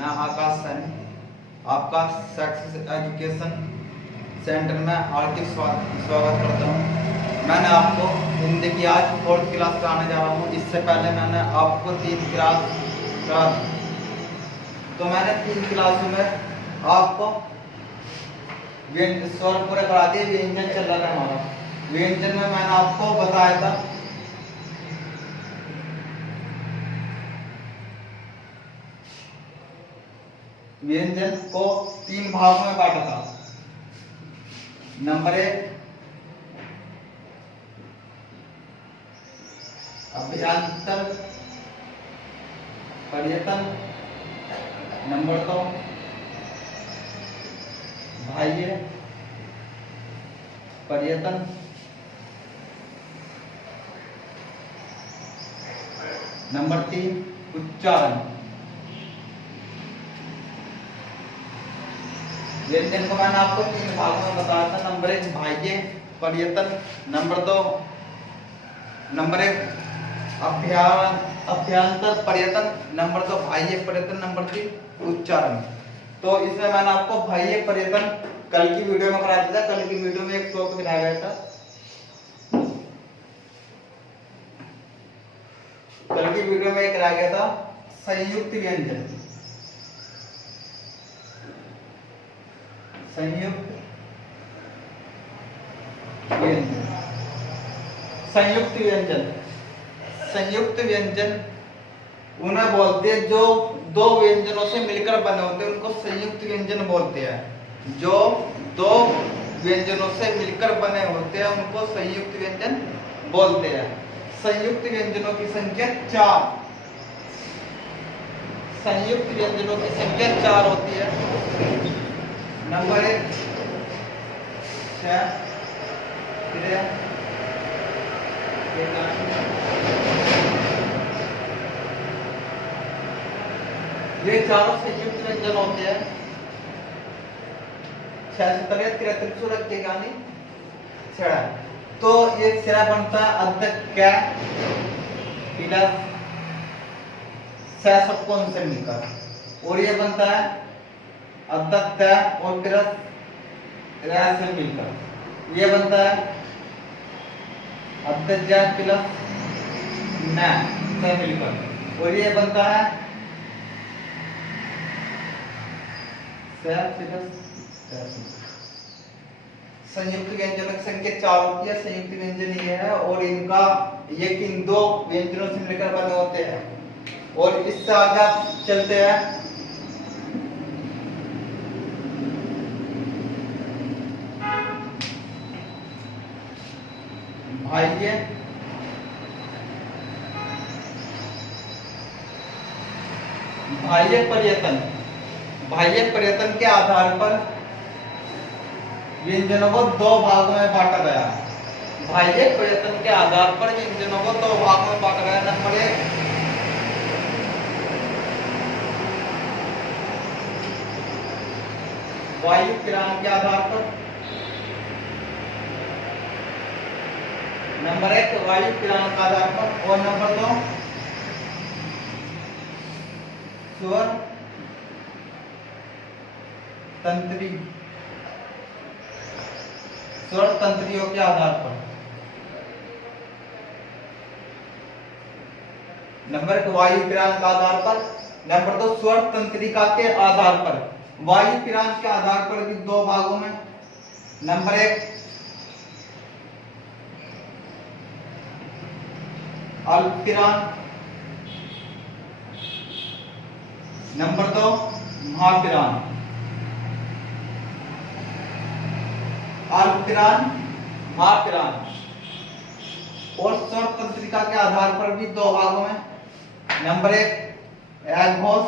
मैं आकाश सैनी आपका success education centre में हार्दिक स्वागत करता हूँ। मैंने आपको हिंदी की आज 4th क्लास कराने जा रहा हूँ। इससे पहले मैंने आपको 3 क्लास करा दी। तो मैंने 3 क्लासों में आपको स्वर पूरे करा दिए। व्यंजन चल रहा था हमारा। व्यंजन में मैंने आपको बताया था व्यंजन को 3 भागों में बांटा था। नंबर 1 अभ्यंतर पर्यटन, नंबर 2 बाह्य पर्यटन, नंबर 3 उच्चारण। व्यंजन को मैंने आपको 3 भागों में बताया था। नंबर 1 बाह्य पर्यटन, नंबर 1 अभ्यंतर पर्यटन, नंबर 2 बाह्य पर्यटन, नंबर 3 उच्चारण। तो इसमें मैंने आपको बाह्य पर्यटन कल की वीडियो में करा दिया था। कल की वीडियो में एक टॉपिक दिखाया गया था। कल की वीडियो में एक रह गया था संयुक्त व्यंजन। संयुक्त व्यंजन, संयुक्त व्यंजन, संयुक्त व्यंजन उन्हें बोलते हैं जो 2 व्यंजनों से मिलकर बने होते हैं, उनको संयुक्त व्यंजन बोलते हैं। जो 2 व्यंजनों से मिलकर बने होते हैं उनको संयुक्त व्यंजन बोलते हैं। संयुक्त व्यंजनों की संख्या 4, संयुक्त व्यंजनों की संख्या 4 होती है। नंबर 1 ये चारों संयुक्त व्यंजन होते हैं। 6 तो ये सिरा बनता है अध्यक क्या प्लस सबकौन से मिलकर, और ये बनता है अध्यक और प्लस से मिलकर। ये बनता है अध्यक प्लस न से मिलकर, और ये बनता है संयुक्त व्यंजनों की संख्या 4 होती है। संयुक्त व्यंजन ये है, और इनका ये किन 2 व्यंजनों से मिलकर बने होते हैं। और इससे आगे आप चलते हैं बाह्य पर्यटन। बाह्य पर्यटन के आधार पर व्यंजनों को 2 भागों में बांटा गया है। बाह्य पर्यटन के आधार पर व्यंजनों को 2 भागों में बांटा गया। नंबर 1 वायु किरण के आधार पर, नंबर 1 वायु किरण के आधार पर, और नंबर 2 स्वर तंत्रियों के आधार पर। नंबर 1 वायु किरण के आधार पर, नंबर 2 स्वर तंत्रिका के आधार पर। वायु किरण के आधार पर भी 2 भागों में। नंबर 1 अल्प किरण, नंबर 2 महाकिरण। अल्प किरण, महाकिरण। और स्वर तंत्रिका के आधार पर भी 2 भागों में। नंबर 1 एकघोष,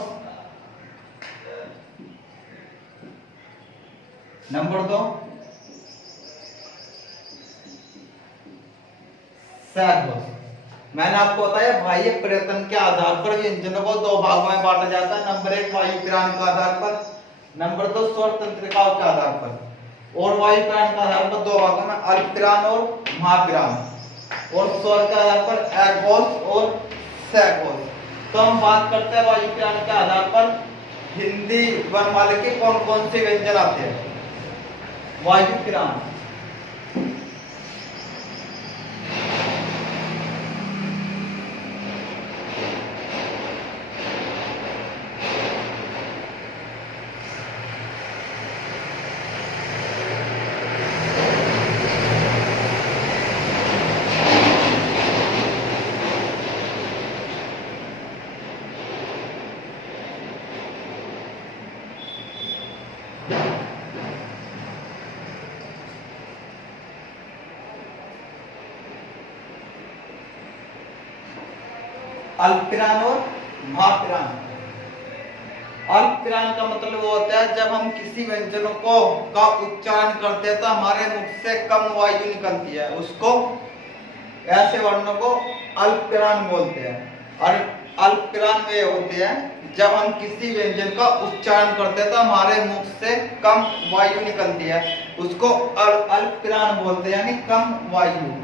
नंबर 2 सहघोष। मैंने आपको बताया बाह्य पर्यटन के आधार पर व्यंजनों को 2 भागों में बांटा जाता है। नंबर 1 वायु किरण के आधार पर, नंबर 2 स्वर तंत्रिकाओं के आधार पर। और वायु किरण के आधार पर 2 भागों में अल्प किरण और महाकिरण। और स्वर के आधार पर एकघोष और सहघोष। तो हम बात करते हैं वायु किरण के आधार पर हिंदी वर्णमाला के कौन कौन से व्यंजन आते हैं? वायु किरान। अल्पविराम और महाविराम। अल्पविराम का मतलब वो होता है जब हम किसी व्यंजनों को का उच्चारण करते हैं तो हमारे मुख से कम वायु निकलती है, उसको ऐसे वर्णों को अल्पविराम बोलते हैं। और अल्पविराम वे होते हैं जब हम किसी व्यंजन का उच्चारण करते हैं तो हमारे मुख से कम वायु निकलती है, उसको अल्पविराम बोलते हैं, यानी कम वायु।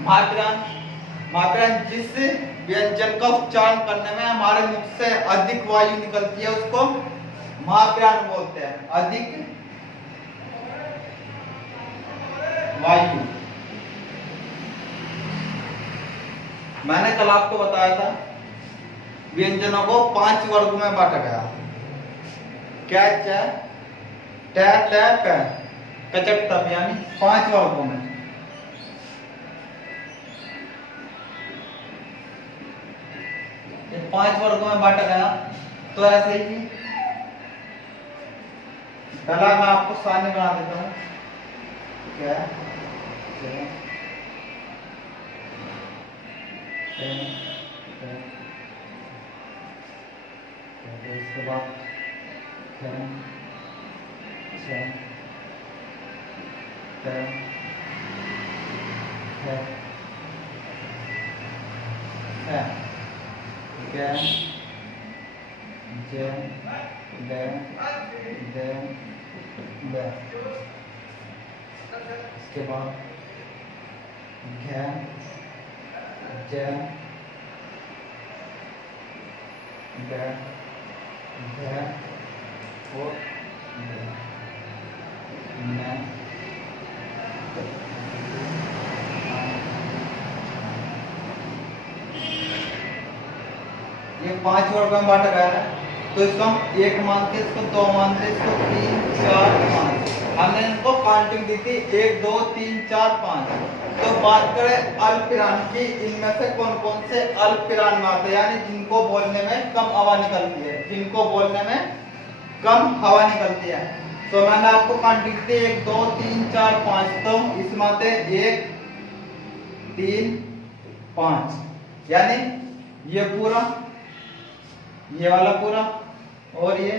महाविराम जिस व्यंजन का उच्चारण करने में हमारे मुख से अधिक वायु निकलती है उसको महाविराम बोलते हैं, अधिक वायु। मैंने कल आपको बताया था व्यंजनों को 5 वर्गों में बांटा गया। क्या? च, ट, ट, प, कचट, तप, यानी 5 वर्गों में। ये 5 वर्गों में बांटा गया। तो ऐसे ही पहला मैं आपको सारणी बना देता हूं। क्या? इसके बाद इसके बाद घ, ज, ग, घ और न। ये 5 वर्ग में बांटा गया है। तो इसको हम 1 मानते, इसको 2 मानते, इसको 3, 4, 5। हमने इनको काउंटिंग दी थी 1, 2, 3, 4, 5। तो बात करें अल्पविराम की, इनमें से कौन कौन से अल्पविराम आते हैं, यानी जिनको बोलने में कम हवा निकलती है, जिनको बोलने में कम हवा निकलती है। तो मैंने आपको काउंटिंग दी 1, 2, 3, 4, 5। तो इसमें आते 1, 3, 5, यानी ये पूरा, ये वाला पूरा और ये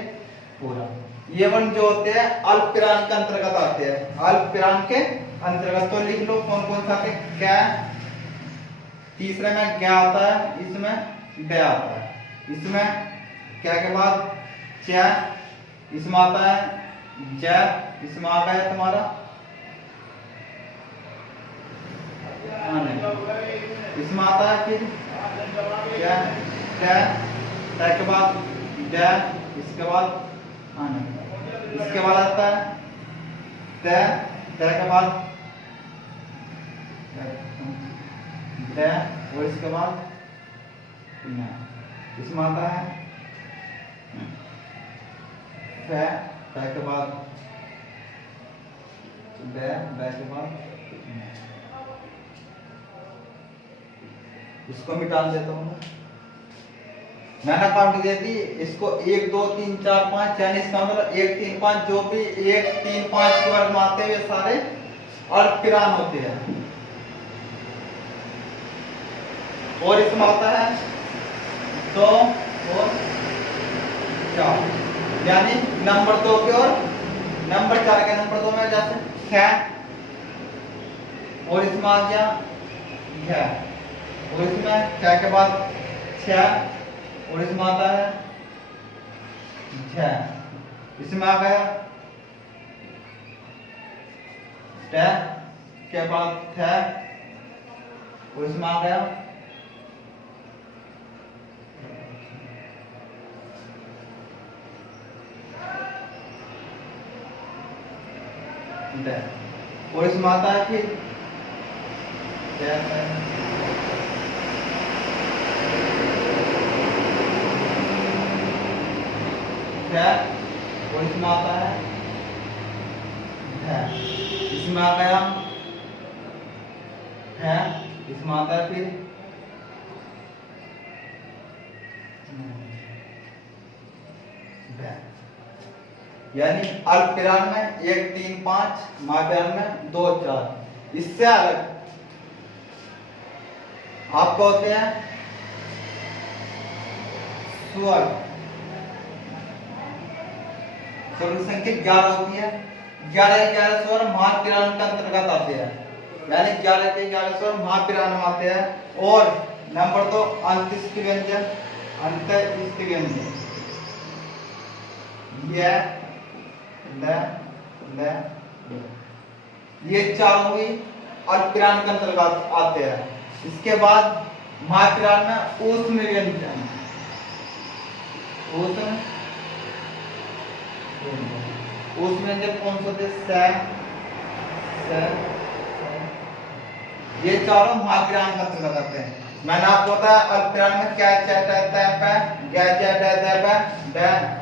पूरा। ये वर्ण जो होते हैं अल्पविराम के अंतर्गत आते हैं, अल्पविराम के अंतर्गत। तो लिख लो कौन कौन सा आते हैं। क्या? तीसरे में क्या आता है, इसमें ब आता है, इसमें क्या के बाद च, इसमें आता है ज, इसमें आ गया तुम्हारा इसमें आता है फिर क्या, त के बाद ड, इसके बाद आने, इसके बाद आता है त के बाद ड और इसके बाद न, इसमें आता है फ के बाद ब के बाद न। इसको मिटा देता हूँ मैंने काउंट दे दी इसको 1 2 3 4 5, यानी इसका मतलब 1 3 5 जो भी 1 3 5 के वर्ग में आते हैं ये सारे अल्पविराम होते हैं। और इसमें आता है 2 और 4, यानी नंबर 2 के और नंबर 4 के, नंबर 2 में जैसे ख, और इसमें आ गया घ, और इसमें क्या के बाद 6, और इसमें आता है 6, इसमें आ गया ट के बाद थ, और इसमें आ गया ड। और इसमें आता है फिर और इसमें आता है इसमें आ गया है, इसमें आता है फिर यानी अल्पविराम में 1 3 5, मध्यविराम में 2 4। इससे अलग आपको होते हैं स्वर। स्वर संख्या 11 होती है। 11 स्वर मध्यविराम के अंतर्गत आते हैं, यानी 11 स्वर मध्यविराम में आते हैं। और नंबर 2 अंत्यस्थ व्यंजन, अंत्यस्थ व्यंजन ये 4 हुई अल्पविराम के अंतर्गत आते हैं। इसके बाद मध्यविराम में ऊष्म व्यंजन, ऊष्म व्यंजन कौन से होते हैं? ये चारों मध्यविराम के अंतर्गत आते हैं। मैंने आपको बताया अल्पविराम में क्या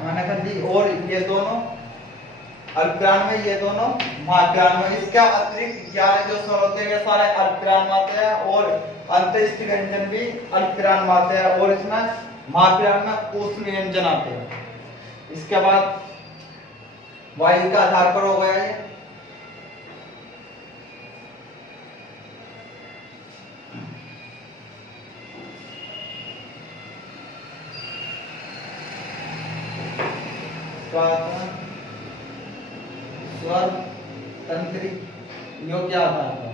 मैंने कर दी। और ये दोनों अल्पविराम में, ये दोनों मध्यविराम में। इसके अतिरिक्त 11 जो स्वर होते हैं ये सारे अल्पविराम में आते हैं और अंत्यस्थ व्यंजन भी अल्पविराम में आते हैं। और इसमें मध्यविराम में ऊष्म व्यंजन आते हैं। इसके बाद वायु के आधार पर हो गया ये। स्वर तंत्री यो क्या आधार पर?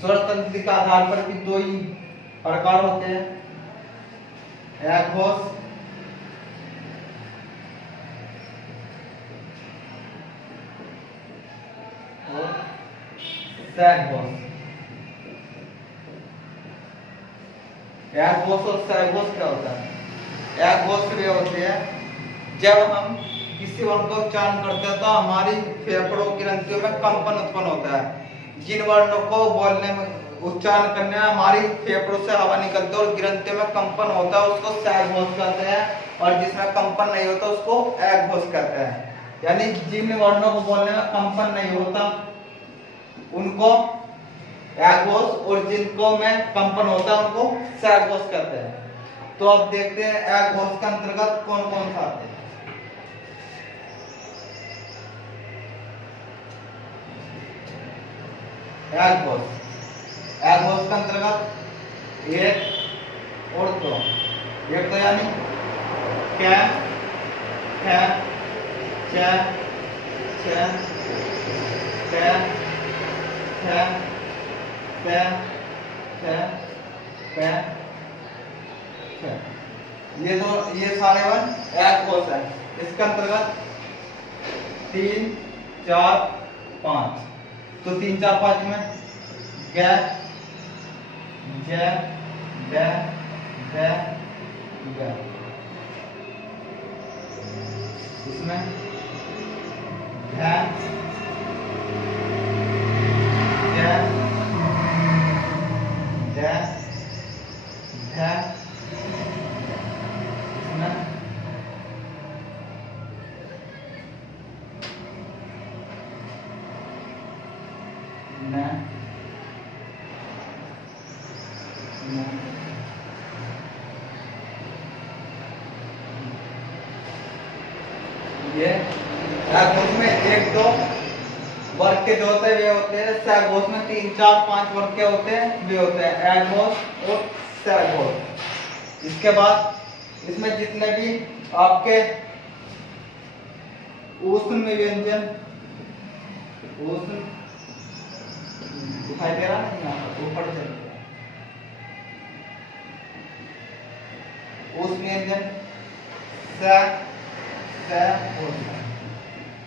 स्वर तंत्री का आधार पर भी 2 ही प्रकार होते हैं, एक घोष और सहघोष। एक घोष और सहघोष क्या होता है? एक घोष वे होते हैं जब हम किसी वर्ण का उच्चारण करते हैं तो हमारी फेफड़ों की ग्रंथियों में कंपन उत्पन्न होता है। जिन वर्णों को बोलने में, उच्चारण करने में हमारी फेफड़ों से हवा निकलती है और ग्रंथियों में कंपन होता है, उसको सहघोष कहते हैं। और जिसमें कंपन नहीं होता उसको एकघोष कहते हैं। यानी जिन वर्णों को बोलने में कंपन नहीं होता उनको एकघोष, और जिनको में कंपन होता है उनको सहघोष कहते हैं। तो अब देखते हैं एकघोष के अंतर्गत कौन कौन सा आते हैं। एकघोष, एकघोष के अंतर्गत 1 और 2। एक तो यानी कै, खे, चे, छे, कै, खे, पे, खे, पे, खे। ये सारे वन एकघोष है। इसके अंतर्गत 3 4 5। तो 3 4 5 में ग, ज, ड, द, ग। इसमें घ, ज, ड, ध। इसमें न, ये एकघोष में 1 2 वर्ग के जो होते हैं वे होते हैं। सहघोष में 3 4 5 वर्ग के होते हैं वे होते हैं एकघोष और सहघोष। इसके बाद इसमें जितने भी आपके ऊष्म व्यंजन, ऊष्म दिखाई दे रहा है यहाँ पर ऊपर चलते हैं। ऊष्म व्यंजन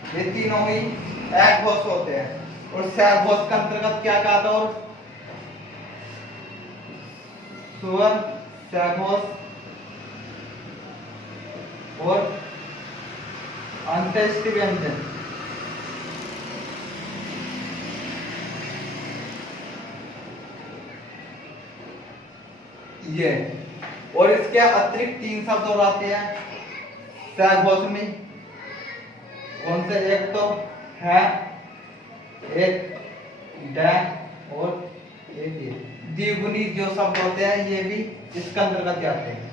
ये तीनों ही एकघोष होते हैं। और सहघोष के अंतर्गत क्या क्या आता है? और स्वर, सहघोष और अंत्येष्ट व्यंजन। ये और इसके अतिरिक्त 3 शब्द और आते हैं सहघोषमी। कौन से? एक तो है, एक डै और एक ये। द्विगुणी जो शब्द होते हैं ये भी इसके अंतर्गत आते हैं।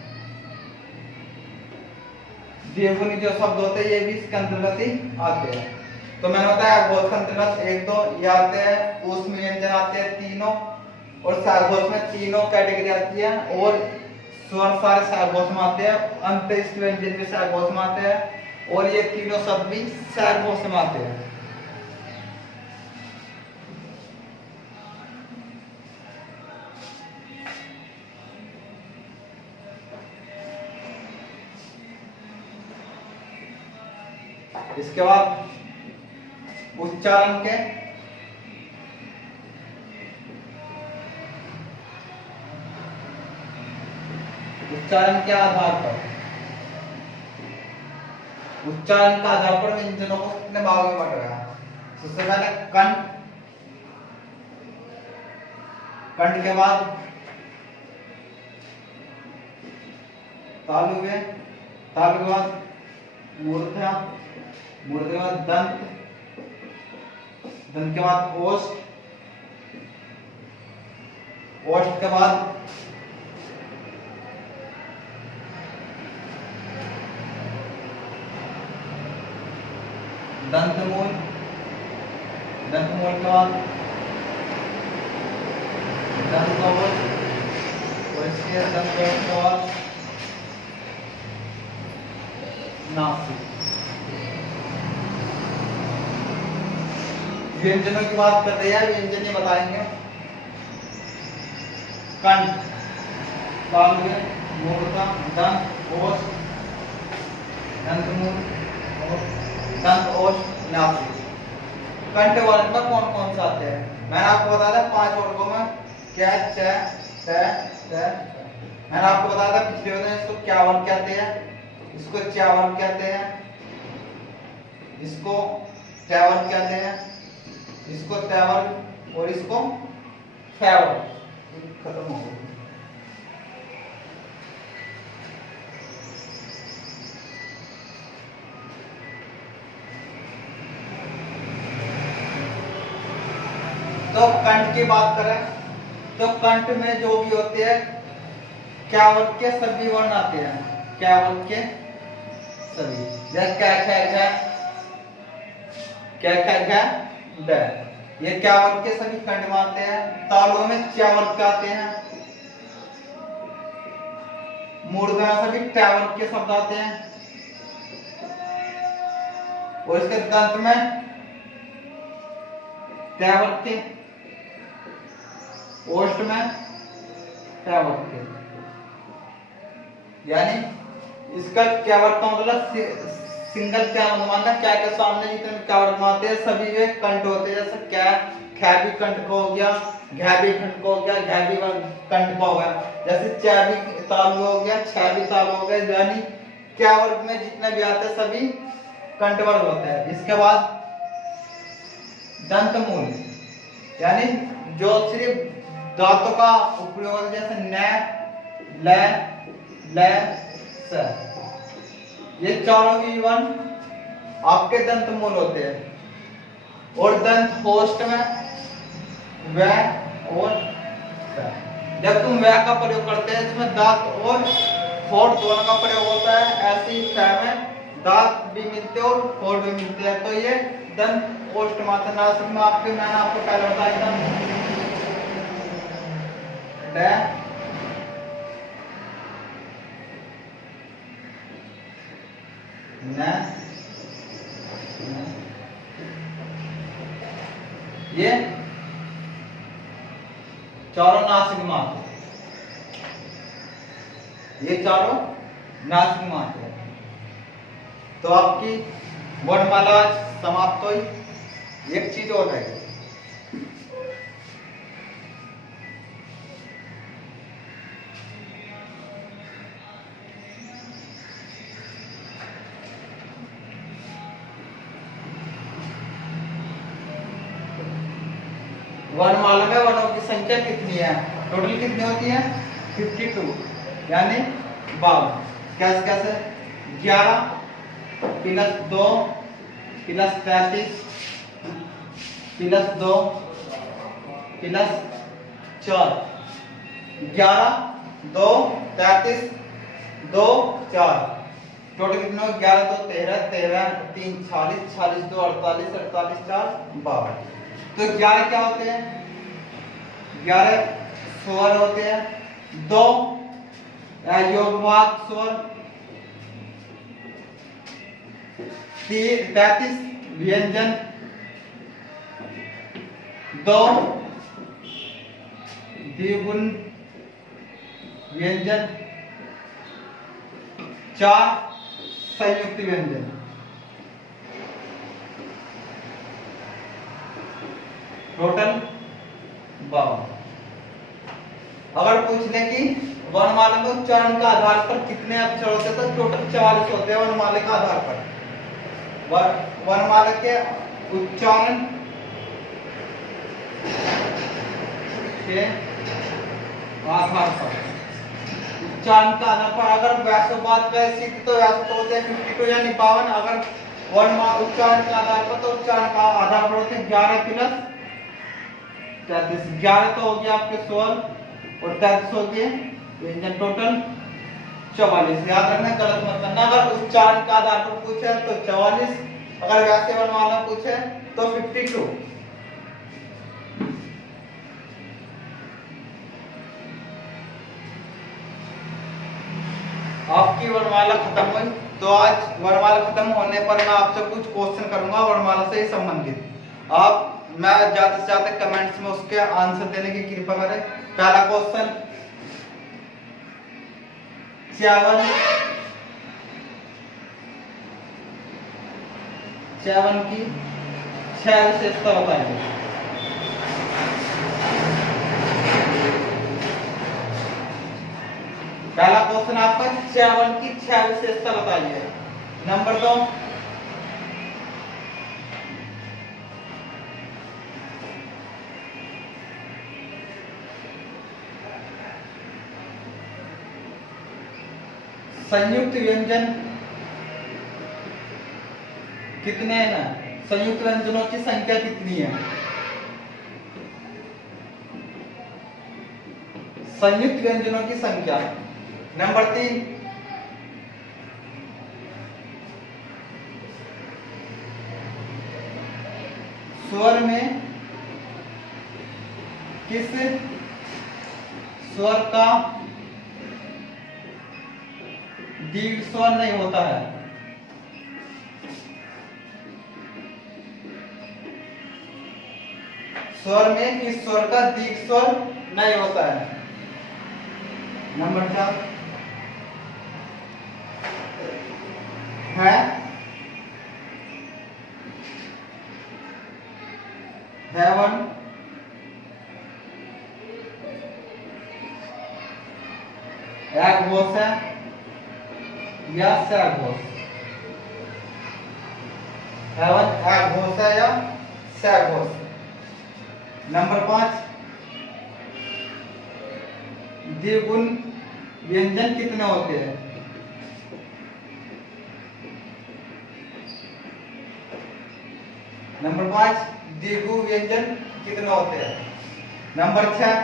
द्विगुणी जो शब्द होते हैं ये भी इसके अंतर्गत ही आते हैं। तो मैंने बताया घोष के अंतर्गत एक तो ये आते हैं, ऊष्म व्यंजन आते हैं तीनों, और सहघोष में तीनों कैटेगरी आती है, और स्वर सारे सहघोष में आते हैं, अंत्येष्ट व्यंजन भी सहघोष में आते हैं, और ये तीनों शब्द भी सहघोष में आते हैं। इसके बाद उच्चारण के आधार पर, उच्चारण के आधार पर व्यंजनों को कितने भागों में बांटा गया? सबसे पहले कंठ, कंठ के बाद तालु में, तालु के बाद मूर्धा, मूर्धा के बाद दंत, दंत के बाद ओष्ठ, ओष्ठ के बाद दंतमूल, दंतमूल के बाद दंतकवच, और इसके दंतकवच के बाद नासिक। व्यंजनों की बात करते हैं, व्यंजन ये बताएंगे कंठ, तालु, मूर्धा, दंत, ओष्ठ, दंतमूल और दंत, ओष्ठ, नासिक। कंठ वर्ग में कौन कौन से आते हैं? मैंने आपको बताया था 5 वर्गों में क्या, च, ट, ट। मैंने आपको बताया था पिछले में इसको क्या वर्ग कहते हैं, इसको च्या वर्ग कहते हैं, इसको ट वर्ग कहते हैं, इसको त वर्ग, और इसको फ वर्ग। खत्म हो गया। तो कंठ की बात करें तो कंठ में जो भी होते हैं क्या वर्ग के सभी वर्ण आते हैं, क्या वर्ग के सभी, जैसे क्या ख ड, ये क्या वर्ग के सभी कंठ में आते हैं। तालुओं में च्या वर्ग के आते हैं, मूर्धन्य में सभी ट वर्ग के शब्द आते हैं, और इसके दंत में ट वर्ग के, ओष्ठ में ट वर्ग के। यानी इसका क्या वर्ग का मतलब सिंगल क्या मानना, क्या के सामने जितने क्या वर्ग आते हैं सभी वे कंठ होते हैं। जैसे क्या ख भी कंठ का हो गया, घ भी कंठ का हो गया, घ भी कंठ का हो गया, जैसे च भी तालु हो गया, छ भी तालु हो गया। यानी क्या वर्ग में जितने भी आते हैं सभी कंठ वर्ग होते हैं। इसके बाद दंतमूल, यानी जो सिर्फ दांतों का उपयोग होता है, जैसे न, ल, ल, स। ये चारों ही वर्ण आपके दंतमूल होते हैं। और दंत होष्ठ में व और स। जब तुम व का प्रयोग करते हैं इसमें दांत और होठ दोनों का प्रयोग होता है। ऐसे ही स में दांत भी मिलते हैं और होठ भी मिलते हैं। तो ये दंत ओष्ठ मात्रा नासिक में आपके, मैंने आपको पहले बताया था ड, न, ये चारों नासिक में आते हैं, ये चारों नासिक में आते हैं। तो आपकी वर्णमाला समाप्त हुई। एक चीज और है, वर्णमाला में वर्णों की संख्या कितनी है? टोटल कितनी होती है? 52 यानी 52। कैसे कैसे? 11 plus 2 plus 33 plus 2 plus 4, 11 2 33 2 4, total कितना? 11 2 13 13 3 40 40 2 48 48 4 52। तो 11 क्या होते हैं? 11 स्वर होते हैं, 2 योगवाक स्वर, 33 व्यंजन, 2 द्विगुण व्यंजन, 4 संयुक्त व्यंजन। टोटल 52। अगर पूछ ले कि वर्णमाला में उच्चारण के आधार पर कितने अक्षर होते हैं, तो टोटल 44 होते हैं वर्णमाला के आधार पर। वर्णमाला के उच्चारण के आधार पर, उच्चारण के आधार पर अगर वैसे बात करें तो वैसे तो होते हैं 52 यानी 52। अगर वर्णमाला उच्चारण के आधार पर, तो उच्चारण का आधार पर होते हैं 11 प्लस 33। 11 तो हो गया आपके स्वर और 33 हो गए व्यंजन, टोटल 44। याद रखना, गलत मत करना। अगर उच्चारण के आधार पर पूछे तो 44, अगर वैसे वर्णमाला पूछे तो 52। आपकी वर्णमाला खत्म हुई, तो आज वर्णमाला खत्म होने पर मैं आपसे कुछ क्वेश्चन करूंगा वर्णमाला से संबंधित। मैं ज्यादा से ज्यादा कमेंट्स में उसके आंसर देने की कृपा करें। पहला क्वेश्चन, च्यवन की 6 विशेषता बताइए। पहला क्वेश्चन आपका, च्यवन की 6 विशेषता बताइए। नंबर 2, संयुक्त व्यंजन कितने हैं ना? संयुक्त व्यंजनों की संख्या कितनी है? संयुक्त व्यंजनों की संख्या। नंबर 3, स्वर में किस स्वर का दीर्घ स्वर नहीं होता है? स्वर में किस स्वर का दीर्घ स्वर नहीं होता है? नंबर 4, है हेवन, एक घोष है या सघोष? हेवन एक घोष है या सघोष? नंबर 5, द्विगुण व्यंजन कितने होते हैं? नंबर 5, द्विगु व्यंजन कितने होते हैं? नंबर 6,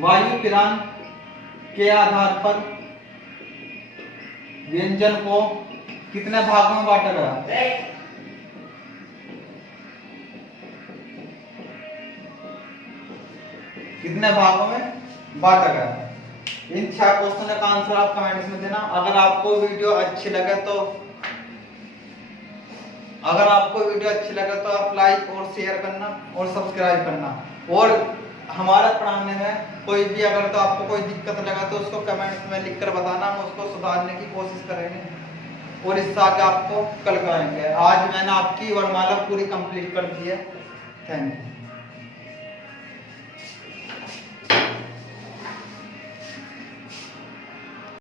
वायु पिरान के आधार पर व्यंजन को कितने भागों में बांटा गया? कितने भागों में बांटा गया? इन 6 क्वेश्चन का आंसर आप कमेंट्स में देना। अगर आपको वीडियो अच्छी लगे तो आप लाइक और शेयर करना और सब्सक्राइब करना। और हमारा पढ़ाने में कोई भी अगर तो आपको कोई दिक्कत लगा तो उसको कमेंट्स में लिखकर बताना, हम उसको सुधारने की कोशिश करेंगे और इससे आगे आपको कल कराएंगे। आज मैंने आपकी वर्णमाला पूरी कंप्लीट कर दी है। Thank you.